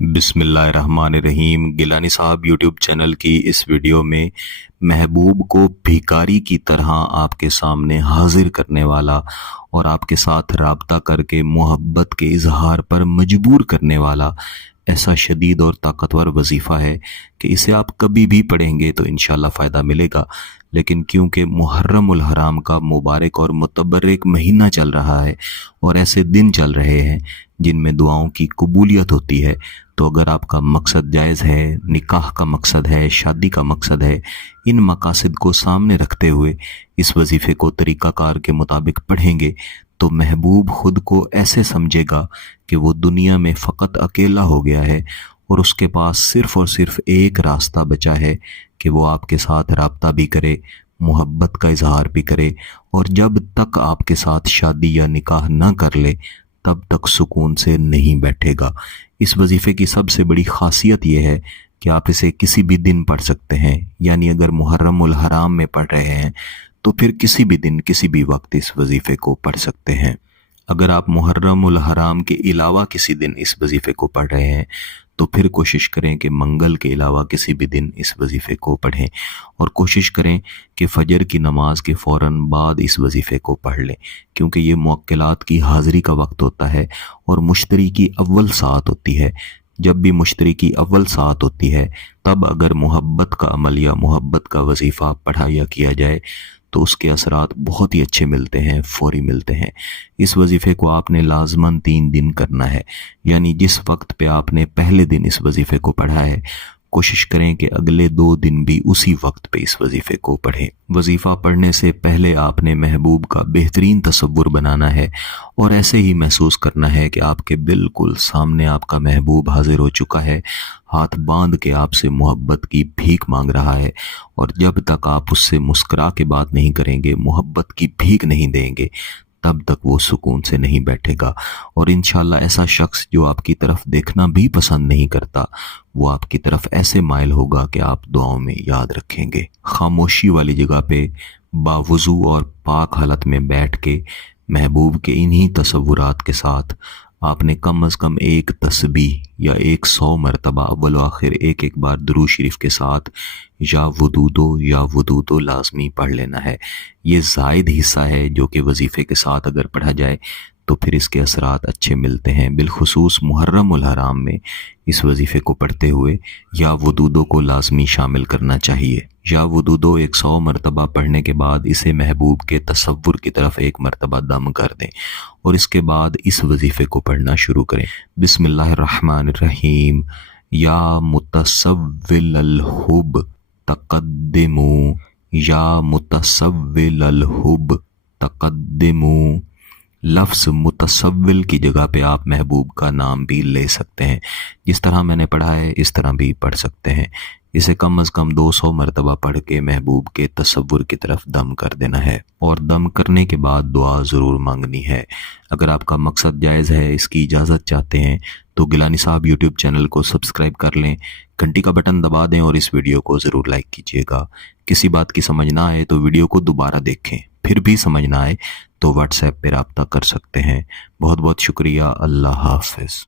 बिस्मिल्लाहिर्रहमानिर्रहीम। गिलानी साहब YouTube channel की इस वीडियो में महबूब को भिखारी की तरह आपके सामने हाजिर करने वाला और आपके साथ राब्ता करके मोहब्बत के इजहार पर मजबूर करने वाला ऐसा शदीद और ताकतवर वजीफ़ा है कि इसे आप कभी भी पढ़ेंगे तो इंशाल्लाह फ़ायदा मिलेगा। लेकिन क्योंकि मुहर्रम उल हराम का मुबारक और मुतबर्रक महीना चल रहा है और ऐसे दिन चल रहे हैं जिनमें दुआओं की कबूलियत होती है, तो अगर आपका मकसद जायज़ है, निकाह का मकसद है, शादी का मकसद है, इन मकासद को सामने रखते हुए इस वजीफ़े को तरीक़ाकार के मुताबिक पढ़ेंगे तो महबूब खुद को ऐसे समझेगा कि वो दुनिया में फ़कत अकेला हो गया है और उसके पास सिर्फ़ और सिर्फ़ एक रास्ता बचा है कि वो आपके साथ राब्ता भी करे, मोहब्बत का इजहार भी करे, और जब तक आपके साथ शादी या निकाह ना कर ले तब तक सुकून से नहीं बैठेगा। इस वजीफ़े की सबसे बड़ी ख़ासियत यह है कि आप इसे किसी भी दिन पढ़ सकते हैं, यानी अगर मुहर्रम उल हराम में पढ़ रहे हैं तो फिर किसी भी दिन किसी भी वक्त इस वजीफ़े को पढ़ सकते हैं। अगर आप मुहर्रम उल हराम के अलावा किसी दिन इस वजीफ़े को पढ़ रहे हैं तो फिर कोशिश करें कि मंगल के अलावा किसी भी दिन इस वजीफ़े को पढ़ें, और कोशिश करें कि फ़जर की नमाज के फ़ौरन बाद इस वजीफ़े को पढ़ लें, क्योंकि ये मुअक्किलात की हाज़िरी का वक्त होता है और मुश्तरी की अव्वल सात होती है। जब भी मुश्तरी की अव्वल सात होती है तब अगर मोहब्बत का अमल या मोहब्बत का वजीफ़ा पढ़ा या किया जाए तो उसके असरात बहुत ही अच्छे मिलते हैं, फौरी मिलते हैं। इस वजीफ़े को आपने लाजमन 3 दिन करना है, यानी जिस वक्त पे आपने पहले दिन इस वजीफ़े को पढ़ा है कोशिश करें कि अगले 2 दिन भी उसी वक्त पे इस वजीफ़े को पढ़ें। वजीफ़ा पढ़ने से पहले आपने महबूब का बेहतरीन तसव्वुर बनाना है और ऐसे ही महसूस करना है कि आपके बिल्कुल सामने आपका महबूब हाजिर हो चुका है, हाथ बांध के आपसे मोहब्बत की भीख मांग रहा है, और जब तक आप उससे मुस्कुरा के बात नहीं करेंगे, मोहब्बत की भीख नहीं देंगे, तब तक वो सुकून से नहीं बैठेगा। और इंशाल्लाह ऐसा शख्स जो आपकी तरफ देखना भी पसंद नहीं करता वो आपकी तरफ ऐसे माइल होगा कि आप दुआओं में याद रखेंगे। खामोशी वाली जगह पे बावुज़ू और पाक हालत में बैठ के महबूब के इन्हीं तसव्वुरात के साथ आपने कम अज़ कम एक तस्बीह या 100 मरतबा अव्वल व आखिर एक बार दुरूद शरीफ के साथ या वदूदो लाजमी पढ़ लेना है। ये ज़ायद हिस्सा है जो कि वजीफ़े के साथ अगर पढ़ा जाए तो फिर इसके असरात अच्छे मिलते हैं। बिलखुसूस मुहर्रम उल हराम में इस वजीफ़े को पढ़ते हुए या वदूदो को लाजमी शामिल करना चाहिए। या वदूदो 100 मरतबा पढ़ने के बाद इसे महबूब के तसव्वुर की तरफ 1 मरतबा दम कर दें और इसके बाद इस वजीफ़े को पढ़ना शुरू करें। बिस्मिल्लाहिर्रहमानिर्रहीम। या मुतसव्विलल हुब तक़द्दिमू, या मुतसव्विलल हुब तक़द्दिमू। लफ्ज़ मुतसव्विल की जगह पे आप महबूब का नाम भी ले सकते हैं। जिस तरह मैंने पढ़ा है इस तरह भी पढ़ सकते हैं। इसे कम अज़ कम 200 मरतबा पढ़ के महबूब के तसव्वुर की तरफ दम कर देना है, और दम करने के बाद दुआ ज़रूर मांगनी है। अगर आपका मकसद जायज़ है, इसकी इजाज़त चाहते हैं, तो गिलानी साहब यूट्यूब चैनल को सब्सक्राइब कर लें, घंटी का बटन दबा दें और इस वीडियो को ज़रूर लाइक कीजिएगा। किसी बात की समझ ना आए तो वीडियो को दोबारा देखें, फिर भी समझ ना आए तो व्हाट्सएप पे राब्ता कर सकते हैं। बहुत बहुत शुक्रिया। अल्लाह हाफ़िज़।